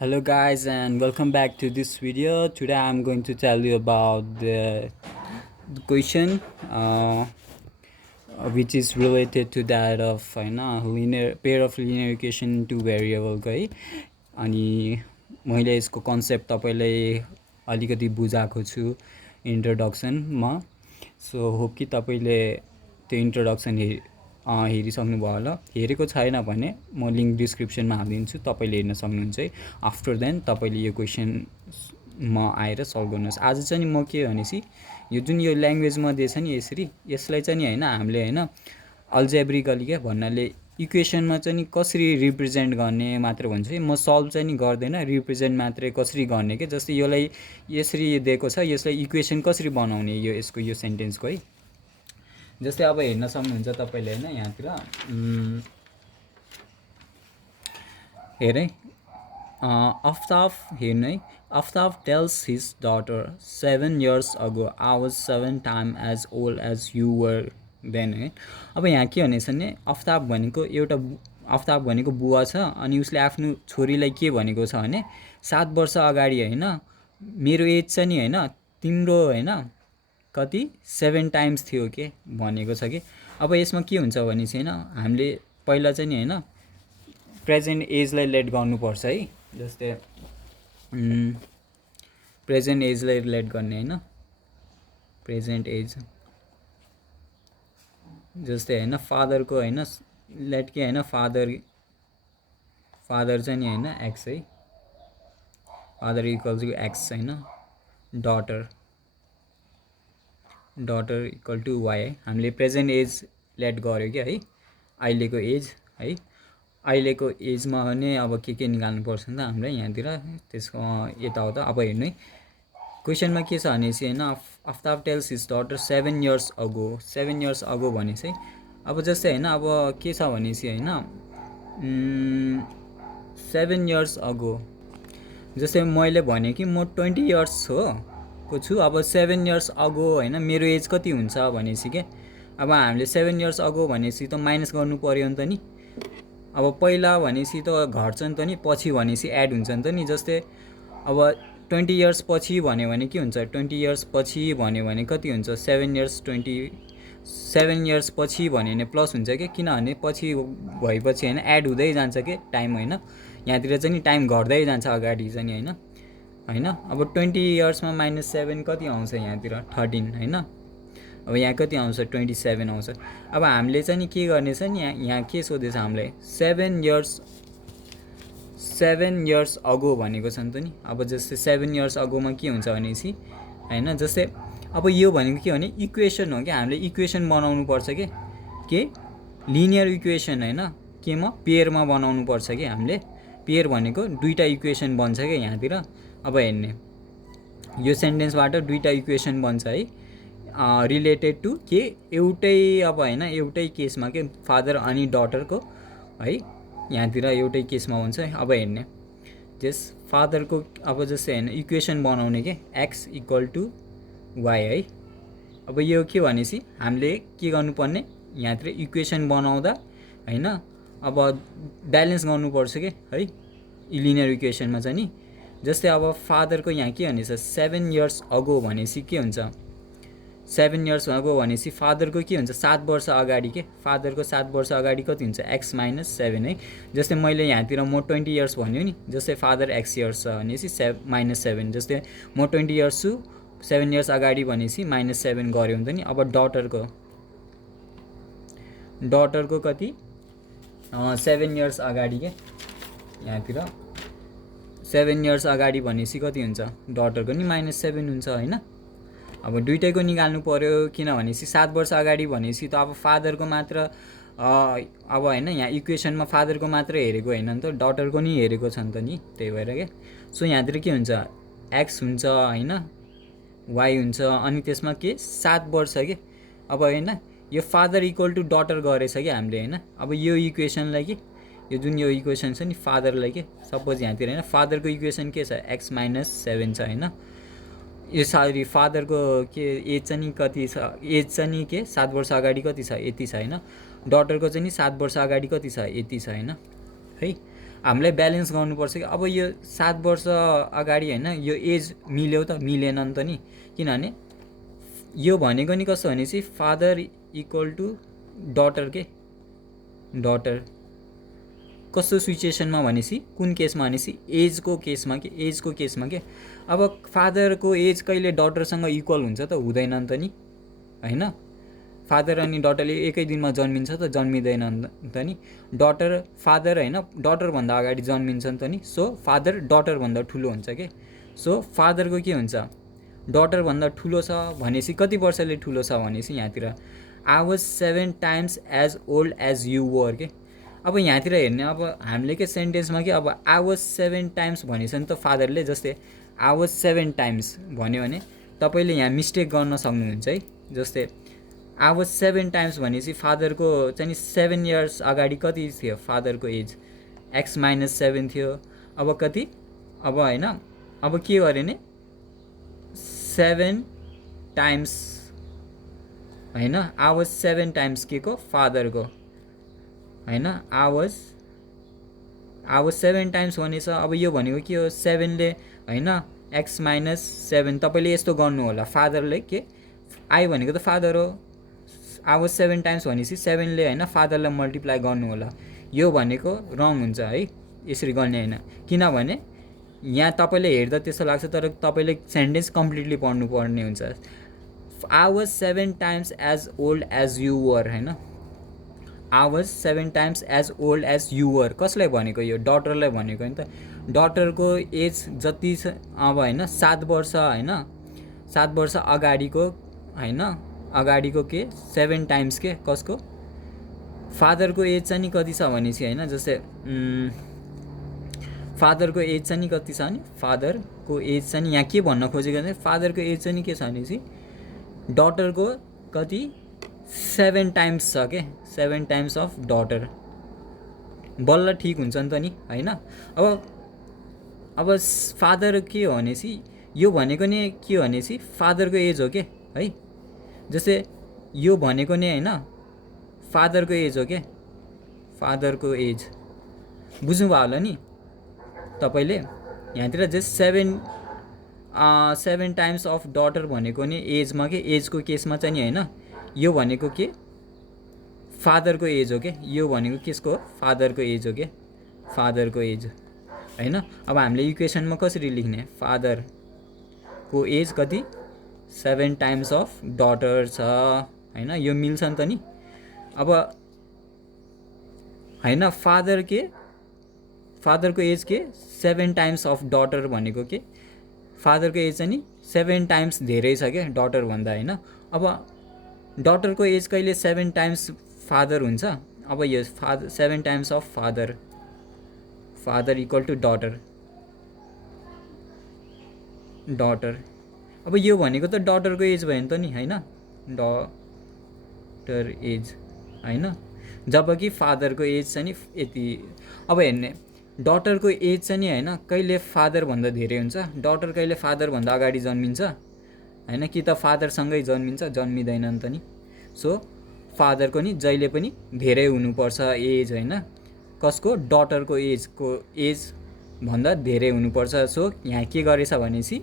Hello guys and welcome back to this video. Today I'm going to tell you about the question which is related to that of linear pair of linear equation two variable को है अनि मैले यसको concept तपाईलाई अलिकति बुझाएको छु इन्ट्रोडक्सनमा so hope कि तपाईले त्यो इन्ट्रोडक्सन हेरिसक्नुभयो होला हेरेको छैन भने म लिंक डिस्क्रिप्सनमा हालिदिन्छु तपाईले हेर्न सक्नुहुन्छ है आफ्टर देन तपाईले यो क्वेशनमा आएर सल्भ गर्नुहोस् आज चाहिँ म के भनेसी यो जुन यो ल्याङ्ग्वेज मध्ये छ नि यसरी यसलाई चाहिँ हैन हामीले हैन अल्जेब्रिकली के भन्नाले इक्वेसनमा चाहिँ कसरी रिप्रेजेन्ट गर्ने मात्र भन्छु म सल्भ चाहिँ गर्दैन रिप्रेजेन्ट मात्रै कसरी गर्ने के जस्तै यसलाई यसरी दिएको छ यसलाई इक्वेसन कसरी बनाउने यो यसको यो सेन्टेन्सको है जस्तै अब हेर्न सक्नुहुन्छ तपाईले हैन यहाँतिर हेरे Aftab हेर्नु है Aftab tells his daughter 7 years ago I was 7 times as old as you were then है अब यहाँ के भनेछ भने अफ्ताब भनेको एउटा अफ्ताब भनेको बुवा छ अनि उसले आफ्नो छोरीलाई के भनेको छ भने 7 वर्ष अगाडि हैन मेरो एज चाहिँ नि हैन तिम्रो हैन कति 7 टाइम्स थियो के भनेको छ के अब यसमा के हुन्छ भने चाहिँ हैन हामीले पहिला चाहिँ नि हैन प्रेजेन्ट एजलाई लेट गर्नुपर्छ है जस्तै प्रेजेन्ट एजलाई लेट गर्ने हैन प्रेजेन्ट एज जस्तै हैन फादरको हैन लेट के हैन फादर चाहिँ नि हैन x है फादर इक्वल्स टु x हैन डटर इक्वल टु y है हामीले प्रेजेन्ट एज लेट गर्यो के है अहिलेको एज है अहिलेको एजमा भने अब के निकाल्नु पर्छ नि त हामीले यहाँतिर त्यसको यताउता अब हेर्नु है क्वेशनमा के छ भने चाहिँ हैन Aftab tells his daughter 7 years ago 7 years ago भने चाहिँ अब जस्तै हैन अब के छ भने चाहिँ हैन 7 इयर्स अगो जस्तै मैले भने कि म 20 इयर्स को छु अब 7 इयर्स अगो हैन मेरो एज कति हुन्छ भनेसी के अब हामीले 7 इयर्स अगो भनेसी त माइनस गर्नु पर्यो नि त नि अब पहिला भनेसी त घट्छ नि त नि पछि भनेसी एड हुन्छ नि त नि जस्तै अब 20 इयर्स पछि भन्यो भने के हुन्छ 20 इयर्स पछि भन्यो भने कति हुन्छ 7 इयर्स 27 इयर्स पछि भन्यो भने प्लस हुन्छ के किनभने पछि भएपछि हैन एड हुँदै जान्छ के टाइम हैन यहाँतिर चाहिँ नि टाइम घट्दै जान्छ अगाडि चाहिँ हैन हैन अब 20 इयर्समा -7 कति आउँछ यहाँतिर 13 हैन अब यहाँ कति आउँछ 27 आउँछ अब हामीले चाहिँ नि के गर्ने छ नि यहाँ के सोधेछ हामीले 7 इयर्स अगो भनेको छ नि त नि अब जस्तै 7 इयर्स अगोमा के हुन्छ भनेसी हैन जस्तै अब यो भनेको के भने इक्वेसन हो के हामीले इक्वेसन बनाउनु पर्छ के लिनियर इक्वेसन हैन केमा पेयरमा बनाउनु पर्छ के हामीले पेयर भनेको दुईटा इक्वेसन बन्छ के यहाँतिर अब हेर्ने यो सेन्टेन्सबाट दुईटा इक्वेसन बन्छ है रिलेटेड टु के एउटै अब हैन एउटै केसमा के फादर अनि डटरको है यहाँतिर एउटै केसमा हुन्छ अब हेर्ने जस फादरको अब जस्तै हैन इक्वेसन बनाउने के x इक्वल टु y है अब यो के भनेसी हामीले के गर्नुपर्ने यहाँतिर इक्वेसन बनाउँदा हैन अब ब्यालेन्स गर्नुपर्छ के है लिनियर इक्वेसनमा चाहिँ नि जस्तै अब फादरको यहाँ के भनेछ 7 इयर्स अगो भनेसी के हुन्छ 7 इयर्स अगो भनेसी फादरको के हुन्छ 7 वर्ष अगाडि के फादरको 7 वर्ष अगाडि कति हुन्छ x - 7 है जस्तै मैले यहाँतिर म 20 इयर्स भन्यो नि जस्तै फादर x इयर्स छ भनेसी -7 जस्तै म 20 इयर्स छु 7 इयर्स अगाडि भनेसी -7 गर्यो नि त नि अब डटरको कति 7 इयर्स अगाडि के यहाँतिर 7 इयर्स अगाडि भनेसी कति हुन्छ डटरको नि -7 हुन्छ हैन अब दुईटैको निकाल्नु पर्यो किनभनेसी 7 वर्ष अगाडि भनेसी त अब फादरको मात्र अब हैन यहाँ इक्वेसनमा फादरको मात्र हेरेको हैन नि त डटरको नि हेरेको छ नि त नि त्यही भएर के सो यहाँतिर के हुन्छ x हुन्छ हैन y हुन्छ अनि त्यसमा के 7 वर्ष के अब हैन यो फादर इक्वल टु डटर गरेछ के हामीले हैन अब यो इक्वेसनलाई के यो जुन यो इक्वेसन छ नि फादरलाई के सपोज यहाँतिर हैन फादरको इक्वेसन के छ x - 7 छ हैन यो सरी फादरको के एज चाहिँ नि कति छ एज चाहिँ नि के 7 वर्ष अगाडि कति छ यति छ हैन डटरको चाहिँ नि 7 वर्ष अगाडि कति छ यति छ हैन है हामीलाई ब्यालेन्स गर्नुपर्छ कि अब यो 7 वर्ष अगाडि होइन यो एज मिल्यो त मिलेन नि त नि, किनभने यो भनेको नि कस्तो भनेपछि फादर इक्वल टु डटर के डटर कस्तो सिचुएसनमा भनेपछि कुन केसमा भनेपछि एजको केसमा के अब फादरको एज कहिले डटरसँग इक्वल हुन्छ त हुँदैन नि त नि होइन। फादर अनि डटरले एकै दिनमा जन्मिन्छ त जन्मिँदैन नि त नि। डटर फादर होइन डटरभन्दा अगाडि जन्मिन्छ नि त नि। सो फादर डटरभन्दा ठुलो हुन्छ के। सो फादरको के हुन्छ डटरभन्दा ठुलो छ भनेपछि कति वर्षले ठुलो छ भनेपछि यहाँतिर I was 7 times as old as you were के। अब यहाँतिर हेर्ने अब हामीले के सेन्टेन्समा कि अब आई वाज 7 टाइम्स भनेछ नि त फादरले, जस्तै आई वाज 7 टाइम्स भन्यो भने तपाईँले यहाँ मिस्टेक गर्न सक्नुहुन्छ है। जस्तै आई वाज 7 टाइम्स भनेपछि फादरको चाहिँ 7 इयर्स अगाडि कति थियो फादरको एज x-7 थियो। अब कति अब होइन अब के गऱ्यो भने 7 टाइम्स होइन आई वाज 7 टाइम्स के को फादरको होइन आई वाज 7 टाइम्स भनेछ। अब यो भनेको के हो 7ले होइन x-7 तपाईँले यस्तो गर्नु होला फादरले के आई भनेको त फादर हो आई वाज 7 टाइम्स भनेपछि 7ले होइन फादरलाई मल्टिप्लाई गर्नु होला। यो भनेको रङ हुन्छ है यसरी गर्ने होइन, किनभने यहाँ तपाईँले हेर्दा त्यस्तो लाग्छ तर तपाईँले सेन्टेन्स कम्प्लिटली पढ्नु पर्ने हुन्छ। I was 7 times as old as you were होइन I was 7 times as old as you were कसलाई भनेको यो डटरलाई भनेको नि त। डटरको एज जति छ अब होइन 7 वर्ष होइन 7 वर्ष अगाडिको होइन अगाडिको के 7 टाइम्स के कसको फादरको एज चाहिँ नि कति छ भनेपछि होइन जस्तै फादरको एज चाहिँ नि कति छ भने फादरको एज चाहिँ नि यहाँ के भन्न खोजेको भने फादरको एज चाहिँ नि के छ भनेपछि डटरको कति 7 टाइम्स छ के 7 टाइम्स अफ डटर बल्ल ठिक हुन्छ नि त नि होइन। अब फादर के हो भनेपछि यो भनेको नि के हो भनेपछि फादरको एज हो के है। जस्तै यो भनेको नि होइन फादरको एज हो के फादरको एज बुझ्नुभयो होला नि तपाईँले। यहाँतिर जस्ट 7 टाइम्स अफ डटर भनेको नि एजमा के एजको केसमा चाहिँ नि होइन यो भनेको के फादरको एज हो के यो भनेको केसको फादरको एज हो के फादरको एज होइन। अब हामीले इक्वेसनमा कसरी लेख्ने फादरको एज कति 7 टाइम्स अफ डटर छ होइन यो मिल्छ नि त नि। अब होइन फादरको एज के 7 टाइम्स अफ डटर भनेको के फादरको एज चाहिँ नि 7 टाइम्स धेरै छ क्या डटरभन्दा होइन। अब डटरको एज कहिले 7 टाइम्स फादर हुन्छ। अब यो 7 times of father equal to daughter अब यो भनेको त डटरको एज भयो नि त नि होइन डटर एज होइन जबकि फादरको एज चाहिँ नि यति। अब हेर्ने डटरको एज चाहिँ नि होइन कहिले फादरभन्दा धेरै हुन्छ डटर कहिले फादरभन्दा अगाडि जन्मिन्छ होइन कि त फादरसँगै जन्मिन्छ जन्मिँदैन नि त नि। सो फादरको नि जहिले पनि धेरै हुनुपर्छ एज होइन कसको डटरको एजभन्दा धेरै हुनुपर्छ। सो यहाँ के गरेछ भनेपछि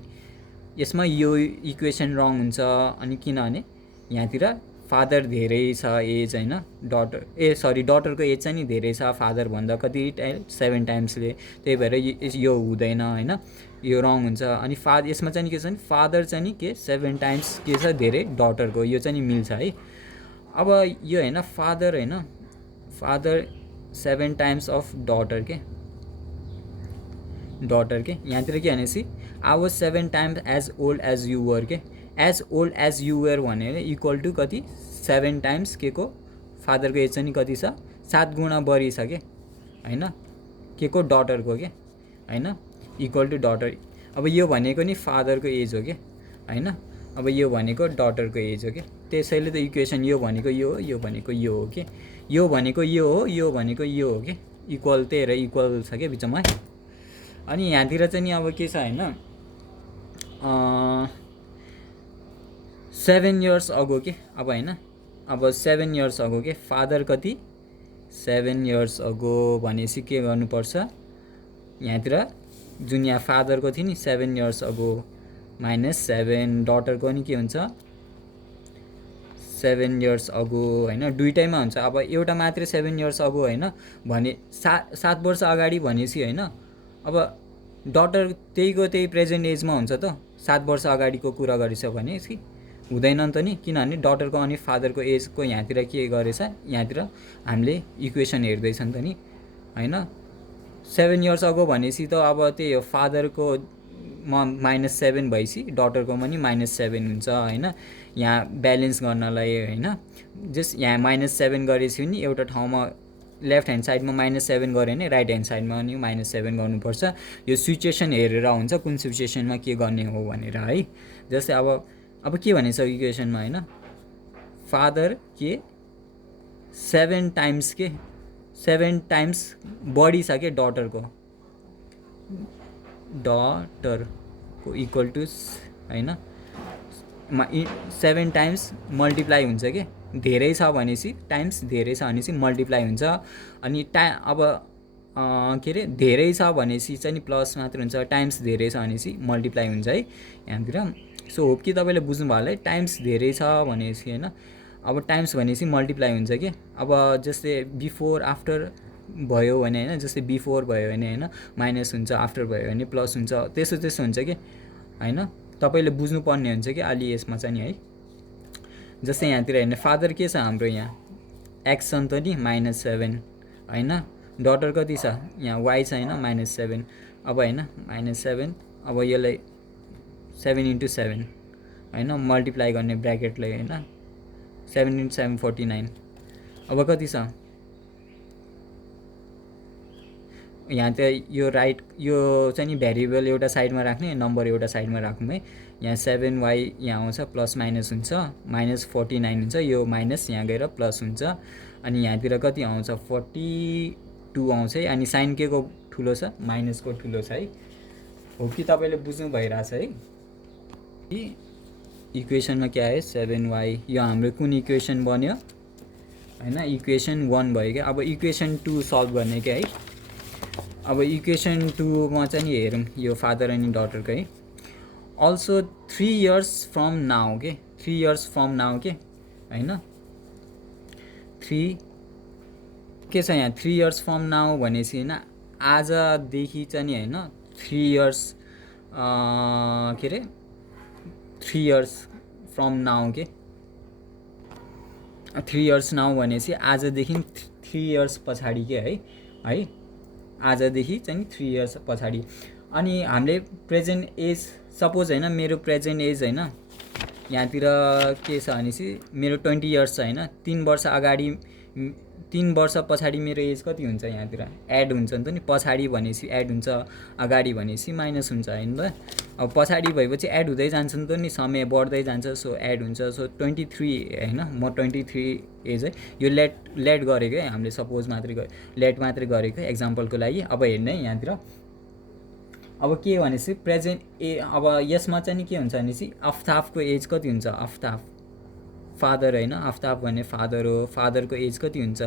यसमा यो इक्वेसन रङ हुन्छ अनि किनभने यहाँतिर फादर धेरै छ एज होइन डटरको एज चाहिँ नि धेरै छ फादरभन्दा कति 7 टाइम्सले त्यही भएर यो हुँदैन होइन यो रङ हुन्छ। अनि यसमा चाहिँ के छ भने फादर चाहिँ नि के 7 टाइम्स के छ धेरै डटरको यो चाहिँ नि मिल्छ है। अब यो होइन फादर 7 टाइम्स अफ डटर के यहाँतिर के भनेपछि I was 7 times as old as you were के as old as you were भनेर इक्वल टु कति 7 टाइम्स के को फादरको एज चाहिँ कति छ 7 गुणा बढी छ के होइन के को डटरको के होइन इक्वल टु डटर। अब यो भनेको नि फादरको एज हो के होइन अब यो भनेको डटरको एज हो के त्यसैले त इक्वेसन यो भनेको यो हो यो भनेको यो हो के यो भनेको यो हो यो भनेको यो हो के इक्वल त्यही र इक्वल छ के बिचमा। अनि यहाँतिर चाहिँ नि अब के छ होइन 7 इयर्स अगो के अब होइन अब 7 इयर्स अगो के फादर कति 7 इयर्स अगो भनेपछि के गर्नुपर्छ यहाँतिर जुन यहाँ फादरको थियो नि 7 इयर्स अगो माइनस 7 डटरको नि के हुन्छ 7 इयर्स अगो होइन, दुइटैमा हुन्छ। अब एउटा मात्रै 7 इयर्स अगो होइन भने 7 वर्ष अगाडि भनेपछि होइन, अब डटर त्यहीको त्यही प्रेजेन्ट एजमा हुन्छ त 7 वर्ष अगाडिको कुरा गरेछ भने कि हुँदैन नि त नि, किनभने डटरको अनि फादरको एजको यहाँतिर के गरेछ, यहाँतिर हामीले इक्वेसन हेर्दैछ नि त नि होइन। 7 इयर्स अगो भनेपछि त अब त्यही हो फादरको -7 भएपछि डटरकोमा नि -7 हुन्छ होइन, यहाँ ब्यालेन्स गर्नलाई होइन। जस्ट यहाँ -7 गरेपछि नि एउटा ठाउँमा लेफ्ट ह्यान्ड साइडमा -7 गऱ्यो भने राइट ह्यान्ड साइडमा नि -7 गर्नुपर्छ। यो सिचुएसन हेरेर हुन्छ कुन सिचुएसनमा के गर्ने हो भनेर है। जस्तै अब के भनेछ इक्वेसनमा होइन, फादर के 7 टाइम्स के 7 टाइम्स बढी छ के डटरको इक्वल टु होइन 7 टाइम्स मल्टिप्लाई हुन्छ के, धेरै छ भनेपछि टाइम्स धेरै छ भनेपछि मल्टिप्लाई हुन्छ। अनि अब के अरे धेरै छ भनेपछि चाहिँ नि प्लस मात्र हुन्छ, टाइम्स धेरै छ भनेपछि मल्टिप्लाई हुन्छ है यहाँतिर। सो होप कि तपाईँले बुझ्नुभयो होला है, टाइम्स धेरै छ भनेपछि होइन, अब टाइम्स भनेपछि मल्टिप्लाई हुन्छ कि। अब जस्तै बिफोर आफ्टर भयो भने होइन, जस्तै बिफोर भयो भने होइन माइनस हुन्छ, आफ्टर भयो भने प्लस हुन्छ, त्यसो हुन्छ कि होइन। तपाईँले बुझ्नुपर्ने हुन्छ कि अलि यसमा चाहिँ नि है। जस्तै यहाँतिर हेर्ने फादर के छ हाम्रो यहाँ एक्स छ नि त नि -7 होइन, डटर कति छ यहाँ वाइ छ होइन -7। अब होइन -7, अब यसलाई 7 × 7 होइन मल्टिप्लाई गर्ने ब्र्याकेटलाई होइन, 7 × 7 49। अब कति छ यहाँ त यो राइट यो चाहिँ नि भेरिएबल एउटा साइडमा राख्ने, नम्बर एउटा साइडमा राखौँ है। यहाँ 7y यहाँ आउँछ, प्लस माइनस हुन्छ, -49 हुन्छ, यो माइनस यहाँ गएर प्लस हुन्छ। अनि यहाँतिर कति आउँछ 42 आउँछ है। अनि साइन के को ठुलो छ माइनसको ठुलो छ है। हो कि तपाईँले बुझ्नु भइरहेछ है। इक्वेसनमा क्या आयो 7y, यो हाम्रो कुन इक्वेसन बन्यो होइन, इक्वेसन 1 भयो क्या। अब इक्वेसन 2 सल्भ गर्ने क्या है। अब इक्वेसन 2 मा चाहिँ नि हेरौँ यो फादर अनि डटरको है। अल्सो 3 इयर्स फ्रम नाउ के, 3 इयर्स फ्रम नाउ के होइन, 3 के छ यहाँ 3 इयर्स फ्रम नाउ भनेपछि होइन आजदेखि चाहिँ नि होइन 3 इयर्स के अरे 3 इयर्स फ्रम नाउ के, 3 इयर्स नाउ भनेपछि आजदेखि 3 इयर्स पछाडि के है आजदेखि चाहिँ 3 इयर्स पछाडि। अनि हामीले प्रेजेन्ट एज सपोज होइन मेरो प्रेजेन्ट एज होइन यहाँतिर के छ भनेपछि मेरो 20 इयर्स छ होइन, 3 वर्ष अगाडि 3 वर्ष पछाडि मेरो एज कति हुन्छ यहाँतिर एड हुन्छ नि त नि। पछाडि भनेपछि एड हुन्छ, अगाडि भनेपछि माइनस हुन्छ होइन त। अब पछाडि भएपछि एड हुँदै जान्छ नि त नि, समय बढ्दै जान्छ, सो एड हुन्छ। सो 23 होइन, म 23 एज है। यो लेट गरेको है हामीले, सपोज मात्रै लेट मात्रै गरेको एक्जाम्पलको लागि। अब हेर्ने है यहाँतिर अब के भनेपछि प्रेजेन्ट अब यसमा चाहिँ नि के हुन्छ भनेपछि आफ्ताफको एज कति हुन्छ, आफ्ताफ फादर होइन, आफ्ताफ भन्ने फादर हो, फादरको एज कति हुन्छ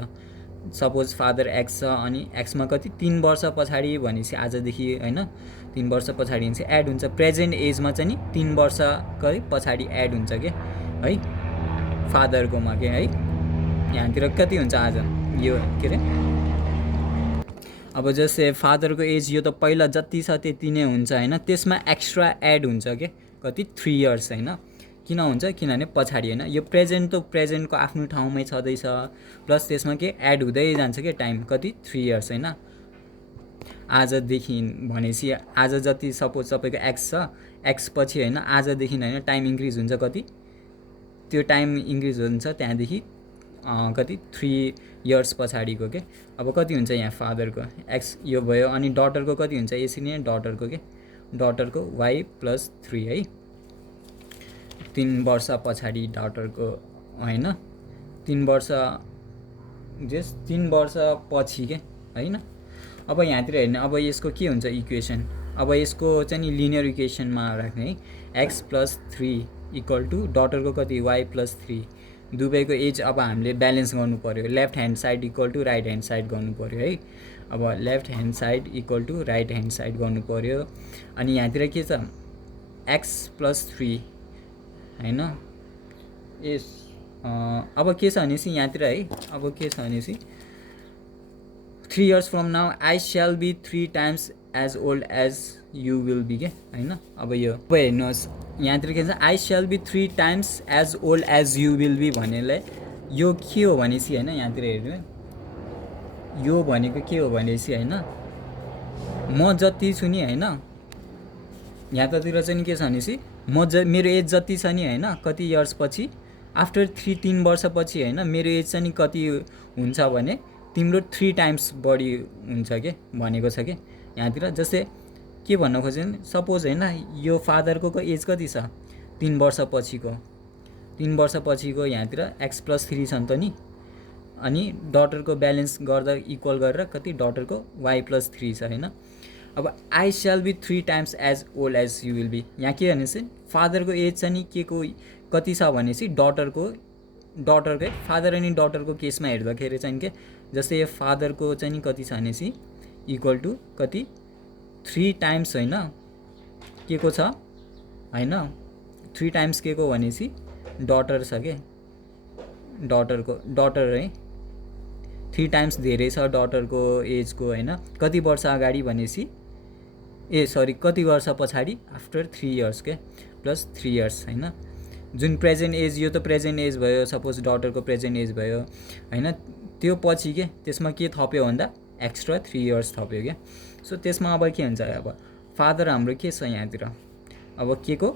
सपोज फादर एक्स छ अनि एक्समा कति 3 वर्ष पछाडि भनेपछि आजदेखि होइन 3 वर्ष पछाडि हुन्छ एड हुन्छ। प्रेजेन्ट एजमा चाहिँ नि 3 वर्ष पछाडि एड हुन्छ के है फादरकोमा के है। यहाँतिर कति हुन्छ आज यो के अरे, अब जस्तै फादरको एज यो त पहिला जति छ त्यति नै हुन्छ होइन, त्यसमा एक्स्ट्रा एड हुन्छ के कति 3 इयर्स होइन। किन हुन्छ किनभने पछाडि होइन, यो प्रेजेन्ट त प्रेजेन्टको आफ्नो ठाउँमै छँदैछ, प्लस त्यसमा के एड हुँदै जान्छ के टाइम कति 3 इयर्स होइन। आजदेखि भनेपछि आज जति सपोज तपाईँको एक्स छ, एक्स पछि होइन आजदेखि होइन टाइम इन्क्रिज हुन्छ कति, त्यो टाइम इन्क्रिज हुन्छ त्यहाँदेखि कति 3 इयर्स पछाडिको के। अब कति हुन्छ यहाँ फादरको एक्स यो भयो, अनि डटरको कति हुन्छ यसरी नै डटरको के, डटरको वाइ प्लस 3 है, 3 वर्ष पछाडि डटरको होइन, 3 वर्ष जस 3 वर्ष पछि के होइन। अब यहाँतिर हेर्ने अब यसको के हुन्छ इक्वेसन, अब यसको चाहिँ नि लिनियर इक्वेसनमा राख्ने है, एक्स प्लस 3 इक्वल टु डटरको कति वाइ प्लस 3, दुवैको एज अब हामीले ब्यालेन्स गर्नु पऱ्यो, left hand side equal to right hand side गर्नु पऱ्यो है। अब left hand side equal to right hand side गर्नु पऱ्यो। अनि यहाँतिर के छ x + 3 हैन। यस अब के छ भनेपछि यहाँतिर है, अब के छ भनेपछि 3 years from now I shall be 3 times as old as you will be के हैन। अब यो अब हेर्नुहोस् यहाँतिर के छ I shall be 3 times as old as you will be भन्नेलाई यो के हो भनेपछि हैन, यहाँतिर हेर्नु यो भनेको के हो भनेपछि हैन, म जति छु नि हैन, यहाँतिर चाहिँ के छ भनेपछि मेरो एज जति छ नि हैन, कति इयर्स पछि आफ्टर 3 वर्षपछि हैन मेरो एज चाहिँ कति हुन्छ भने तिम्रो 3 टाइम्स बढी हुन्छ के भनेको छ के यहाँतिर। जस्तै के भन्न खोज्यो भने सपोज हैन यो फादरको एज कति छ 3 वर्षपछिको, 3 वर्षपछिको यहाँतिर x + 3 छ नि त नि, अनि डटरको ब्यालेन्स गर्दा इक्वल गरेर कति डटरको y + 3 छ हैन। अब I shall be 3 times as old as you will be, यहाँ के भनेपछि फादरको एज चाहिँ नि के को कति छ भनेपछि डटरकै फादर अनि डटरको केसमा हेर्दाखेरि चाहिँ के जस्तै यो फादरको चाहिँ नि कति छ भनेपछि इक्वल टु कति 3 टाइम्स हैन के को छ हैन, 3 टाइम्स के को भनेपछि डटर छ के डटर है 3 टाइम्स धेरै छ डटरको एजको हैन। कति वर्ष अगाडि भनेपछि कति वर्ष पछाडि आफ्टर 3 इयर्स के प्लस 3 इयर्स हैन। जुन प्रेजेन्ट एज यो त प्रेजेन्ट एज भयो, सपोज डटरको प्रेजेन्ट एज भयो हैन, त्यो पछि के त्यसमा के थप्यो भन्दा एक्स्ट्रा 3 इयर्स थप्यो क्या। सो त्यसमा अब के हुन्छ, अब फादर हाम्रो के छ यहाँतिर, अब के को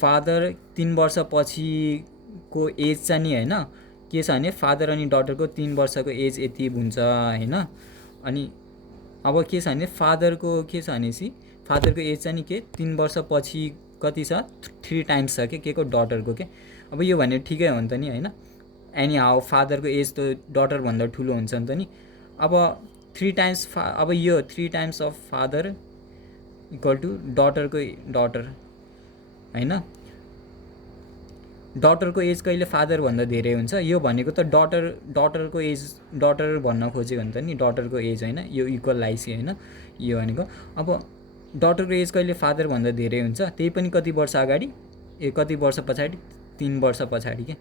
फादर 3 वर्षपछिको एज चाहिँ नि हैन के छ भने फादर अनि डटरको 3 वर्षको एज यति हुन्छ हैन। अनि अब के छ भने फादरको के छ भनेपछि फादरको एज चाहिँ नि के 3 वर्षपछि कति छ 3 टाइम्स छ के को डटरको के। अब यो भने ठिकै हो नि त नि हैन, एनी हाउ फादरको एज त डटरभन्दा ठुलो हुन्छ नि त नि। अब 3 टाइम्स अब यो 3 times of father equal to डटरको डटर हैन। डटरको एज कहिले फादरभन्दा धेरै हुन्छ, यो भनेको त डटरको एज डटर भन्न खोजेको हो नि त नि, डटरको एज हैन, यो इक्वल लाइसी हैन यो भनेको। अब डटरको एज कहिले फादरभन्दा धेरै हुन्छ, त्यही पनि कति वर्ष अगाडि कति वर्ष पछाडि 3 वर्ष पछाडि के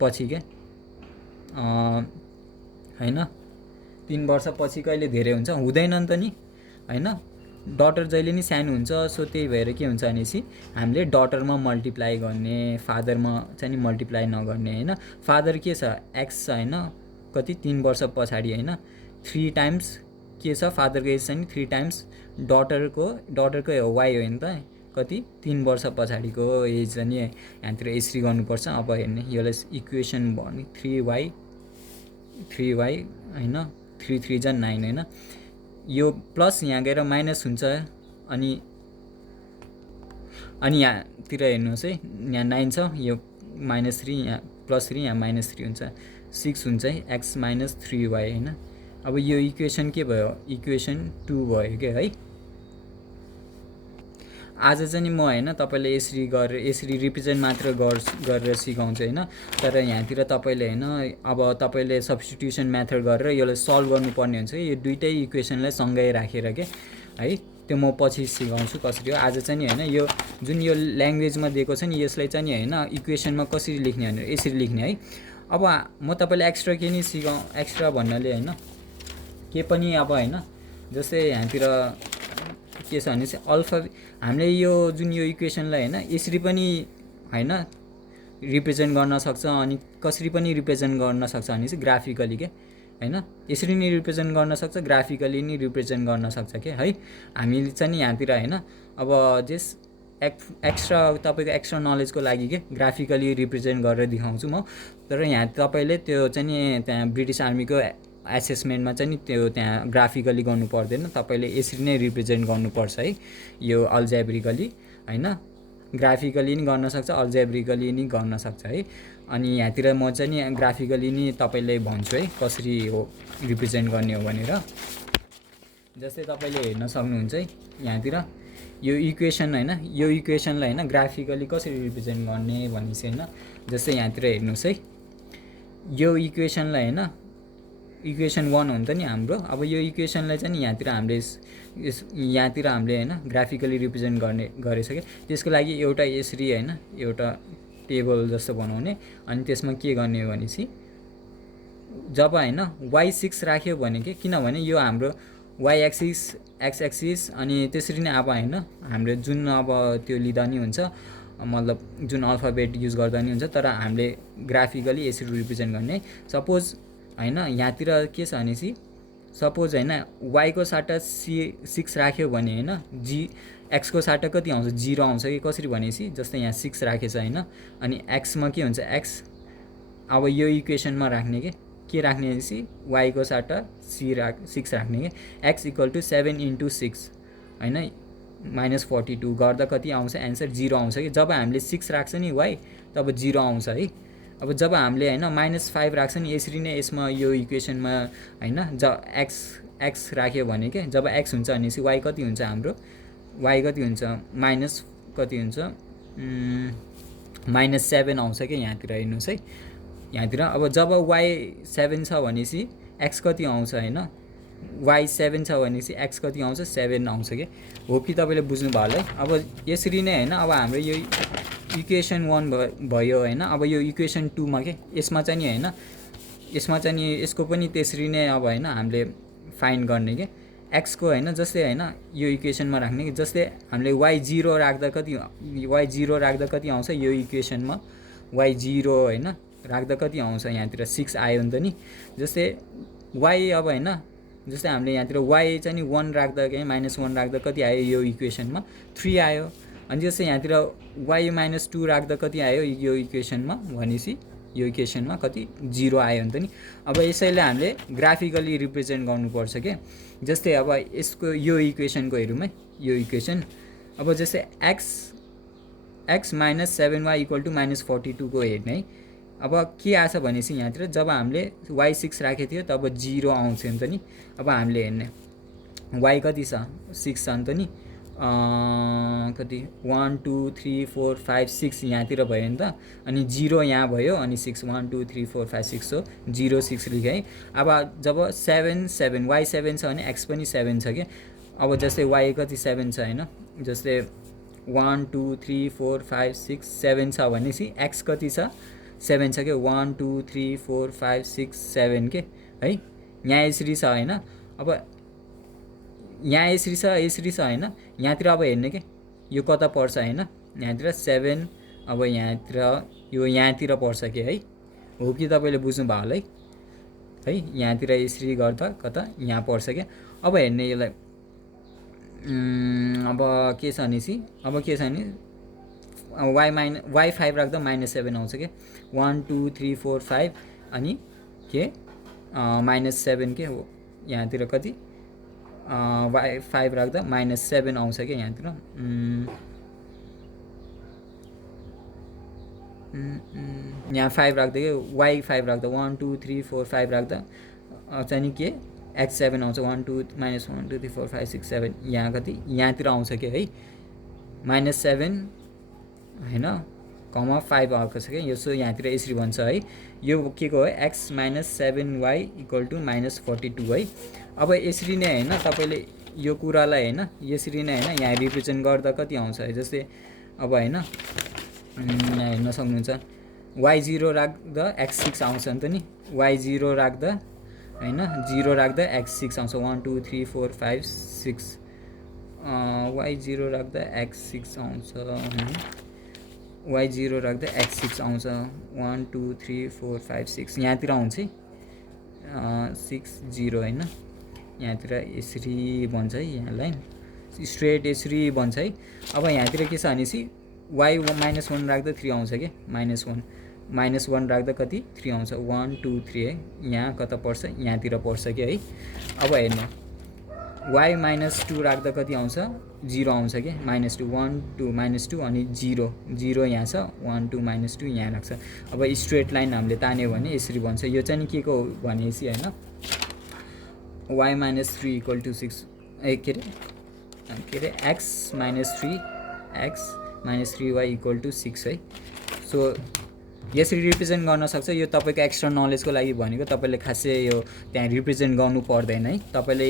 पछि के हैन। 3 वर्षपछि कहिले धेरै हुन्छ हुँदैन नि त नि हैन। डटर जहिले नि सानो हुन्छ, सो त्यही भएर के हुन्छ भनेपछि हामीले डटरमा मल्टिप्लाई गर्ने, फादरमा चाहिँ नि मल्टिप्लाई नगर्ने हैन। फादर के छ x छ हैन कति 3 वर्ष पछाडि हैन, 3 टाइम्स के छ फादरको एज चाहिँ 3 टाइम्स डटरको y हो नि त कति 3 वर्ष पछाडिको एज चाहिँ यहाँतिर यसरी गर्नुपर्छ। अब हेर्ने यसलाई इक्वेसन भने 3y हैन 3 3 जा 9 हैन, यो प्लस यहाँ गएर माइनस हुन्छ। अनि यहाँतिर हेर्नुहोस् है यहाँ 9 छ, यो -3 यहाँ +3 यहाँ -3 हुन्छ 6 हुन्छ है x - 3y हैन। अब यो इक्वेसन के भयो इक्वेसन 2 भयो के है। आज चाहिँ नि म हैन तपाईलाई यसरी गरेर यसरी रिप्रेजेन्ट मात्र गरेर सिकाउँछु हैन, तर यहाँतिर तपाईले हैन अब तपाईले सब्स्टिट्युसन मेथड गरेर यसलाई सल्भ गर्नुपर्ने हुन्छ। यो दुईटै इक्वेसनलाई सँगै राखेर के है, त्यो म पछि सिकाउँछु कसरी हो। आज चाहिँ नि हैन यो जुन यो ल्याङ्ग्वेजमा दिएको छ नि यसलाई चाहिँ नि हैन इक्वेसनमा कसरी लेख्ने भनेर यसरी लेख्ने है। अब म तपाईलाई एक्स्ट्रा के नि एक्स्ट्रा भन्नाले हैन के पनि अब हैन जस्तै यहाँतिर के छ भने चाहिँ अल्फा हामीले यो जुन यो इक्वेसनलाई हैन यसरी पनि हैन रिप्रेजेन्ट गर्न सक्छ, अनि कसरी पनि रिप्रेजेन्ट गर्न सक्छ भने चाहिँ ग्राफिकली के हैन, यसरी नि रिप्रेजेन्ट गर्न सक्छ ग्राफिकली नि रिप्रेजेन्ट गर्न सक्छ के है। हामीले चाहिँ यहाँतिर हैन अब जस एक्स्ट्रा तपाईको एक्स्ट्रा नलेजको लागि के ग्राफिकली रिप्रेजेन्ट गरेर देखाउँछु म। तर यहाँ तपाईले त्यो चाहिँ नि त्यहाँ ब्रिटिस आर्मीको एसेसमेन्टमा चाहिँ नि त्यो त्यहाँ ग्राफिकली गर्नु पर्दैन, तपाईले यसरी नै रिप्रेजेन्ट गर्नुपर्छ है। यो अल्जेब्रिकली हैन ग्राफिकली नि गर्न सक्छ अल्जेब्रिकली नि गर्न सक्छ है। अनि यहाँतिर म चाहिँ नि ग्राफिकली नि तपाईलाई भन्छु है कसरी हो रिप्रेजेन्ट गर्ने हो भनेर। जस्तै तपाईले हेर्न सक्नुहुन्छ है यहाँतिर यो इक्वेसन हैन, यो इक्वेसनलाई हैन ग्राफिकली कसरी रिप्रेजेन्ट गर्ने भनेपछि हैन जस्तै यहाँतिर हेर्नुस् है यो इक्वेसनलाई हैन इक्वेसन 1 हो नि त नि हाम्रो। अब यो इक्वेसनलाई चाहिँ नि यहाँतिर हामीले यहाँतिर हामीले हैन ग्राफिकली रिप्रेजेन्ट गरिसके। त्यसको लागि एउटा यसरी हैन एउटा टेबल जस्तो बनाउने, अनि त्यसमा के गर्ने हो भनेपछि जब हैन y6 राख्यो भने के, किनभने यो हाम्रो y एक्सिस x एक्सिस अनि त्यसरी नै अब हैन हाम्रो जुन अब त्यो लिँदा नि हुन्छ, मतलब जुन अल्फाबेट युज गर्दा नि हुन्छ, तर हामीले ग्राफिकली यसरी रिप्रेजेन्ट गर्ने। सपोज हैन यहाँतिर के छ भनेपछि सपोज हैन y को साटा 6 राख्यो भने हैन x को साटा कति आउँछ 0 आउँछ कि कसरी भनेपछि जस्तै यहाँ 6 राखेछ हैन, अनि x मा के हुन्छ x, अब यो इक्वेसनमा राख्ने के राख्ने भनेपछि y को साटा 6 राख्ने के, x = 7 × 6 हैन -42 गर्दा कति आउँछ एन्सर 0 आउँछ कि। जब हामीले 6 राख्छ नि y तब 0 आउँछ है। अब जब हामीले हैन -5 राख्छ नि यसरी नै यसमा यो इक्वेसनमा हैन x राख्यो भने के, जब x हुन्छ भनेपछि y कति हुन्छ हाम्रो, y कति हुन्छ माइनस कति हुन्छ -7 आउँछ के यहाँतिर हेर्नुस् है यहाँतिर। अब जब y 7 छ भनेपछि x कति आउँछ हैन, y 7 छ भनेपछि x कति आउँछ 7 आउँछ के। हो कि तपाईले बुझ्नु भयो होला है। अब यसरी नै हैन अब हाम्रो यो इक्वेसन 1 भयो हैन। अब यो इक्वेसन 2 मा के यसमा चाहिँ नि हैन, यसमा चाहिँ नि यसको पनि त्यसरी नै अब हैन हामीले फाइन्ड गर्ने के x को हैन, जस्तै हैन यो इक्वेसनमा राख्ने कि जस्तै हामीले y0 राख्दा कति आउँछ यो इक्वेसनमा y0 हैन राख्दा कति आउँछ यहाँतिर 6 आयो नि त नि। जस्तै y अब हैन जस्तै हामीले यहाँतिर y चाहिँ नि 1 राख्दा के -1 राख्दा कति आयो यो इक्वेसनमा 3 आयो। अनि जस्तै यहाँतिर y - 2 राख्दा कति आयो यो इक्वेसनमा भनेपछि यो इक्वेसनमा कति 0 आयो नि त नि। अब यसैले हामीले ग्राफिकली रिप्रेजेन्ट गर्नुपर्छ के। जस्तै अब यसको यो इक्वेसनको हेरौँ है, यो इक्वेसन अब जस्तै x - 7y = -42 को हेर्ने है। अब के आछ भनेपछि यहाँतिर जब हामीले y6 राखेको थियो तब 0 आउँछ नि त नि। अब हामीले हेर्ने y कति छ 6 छ नि त नि, कति 1 2 3 4 5 6 यहाँतिर भयो नि त, अनि 0 यहाँ भयो, अनि 6 1 2 3 4 5 6 हो 0 6 लेखेँ है। अब जब 7 y 7 छ भने x पनि 7 छ के। अब जस्तै y कति 7 छ हैन, जस्तै 1 2 3 4 5 6 7 छ भनेपछि x कति छ 7 छ के, 1 2 3 4 5 6 7 के है। यहाँ यसरी छ हैन, अब यहाँ यसरी छ हैन, यहाँतिर अब हेर्ने के यो कता पर्छ हैन, यहाँतिर 7 अब यहाँतिर यो यहाँतिर पर्छ के है। हो कि तपाईले बुझ्नु भयो होला है। यहाँतिर यसरी गर्दा कता यहाँ पर्छ के। अब हेर्ने यसलाई अब के छ भनेपछि अब के छ भने y5 राख्दा -7 आउँछ के, 1 2 3 4 5 अनि के -7 के हो यहाँतिर कति y5 राख्दा -7 आउँछ के यहाँतिर। यहाँ 5 राख्दा के y5 राख्दा 1 2 3 4 5 राख्दा चाहिँ नि के x7 आउँछ, 1 2 -1 2 3 4 5 6 7 यहाँ कति यहाँतिर आउँछ के है, -7 हैन कमा 5 आएको छ के। यसो यहाँतिर यसरी भन्छ है, यो के को हो x - 7y = -42 है। अब यसरी नै हैन तपाईले यो कुरालाई हैन यसरी नै हैन यहाँ रिप्रेजेन्ट गर्दा कति आउँछ है। जस्तै अब हैन यहाँ हेर्न सक्नुहुन्छ y0 राख्दा x6 आउँछ नि त नि, y0 राख्दा हैन 0 राख्दा x6 आउँछ, 1 2 3 4 5 6 y0 राख्दा x6 आउँछ हैन, y0 राख्दा x6 आउँछ 1 2 3 4 5 6 यहाँतिर आउँछ 6 0 हैन। यहाँतिर यसरी बन्छ है, यहाँलाई स्ट्रेट यसरी बन्छ है। अब यहाँतिर के छ भनेपछि y -1 राख्दा 3 आउँछ के, -1 राख्दा कति 3 आउँछ, 1 2 3 है। यहाँ कता पर्छ यहाँतिर पर्छ के है। अब हेर्नु y -2 राख्दा कति आउँछ 0 आउँछ के, -2 1 2 -2 अनि 0 यहाँ छ, 1 2 -2 यहाँ राख्छ। अब स्ट्रेट लाइन हामीले तान्यो भने यसरी बन्छ। यो चाहिँ के को भनेपछि हैन y - 3 = 6 के रे x - 3y = 6 है। सो यसरी रिप्रेजेन्ट गर्न सक्छ। यो तपाईँको एक्स्ट्रा नलेजको लागि भनेको, तपाईँले खासै यो त्यहाँ रिप्रेजेन्ट गर्नु पर्दैन है। तपाईँले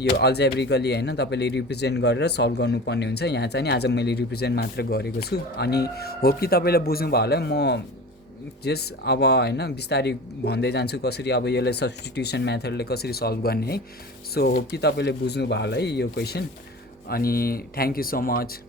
यो अल्जेब्रिकली होइन तपाईँले रिप्रेजेन्ट गरेर सल्भ गर्नुपर्ने हुन्छ। यहाँ चाहिँ नि आज मैले रिप्रेजेन्ट मात्र गरेको छु। अनि होप कि तपाईँले बुझ्नुभयो होला। म जस अब होइन बिस्तारै भन्दै जान्छु कसरी अब यसलाई सब्स्टिट्युसन मेथडले कसरी सल्भ गर्ने है। सो होप कि तपाईँले बुझ्नुभयो होला है यो क्वेसन। अनि थ्याङ्क यू सो मच।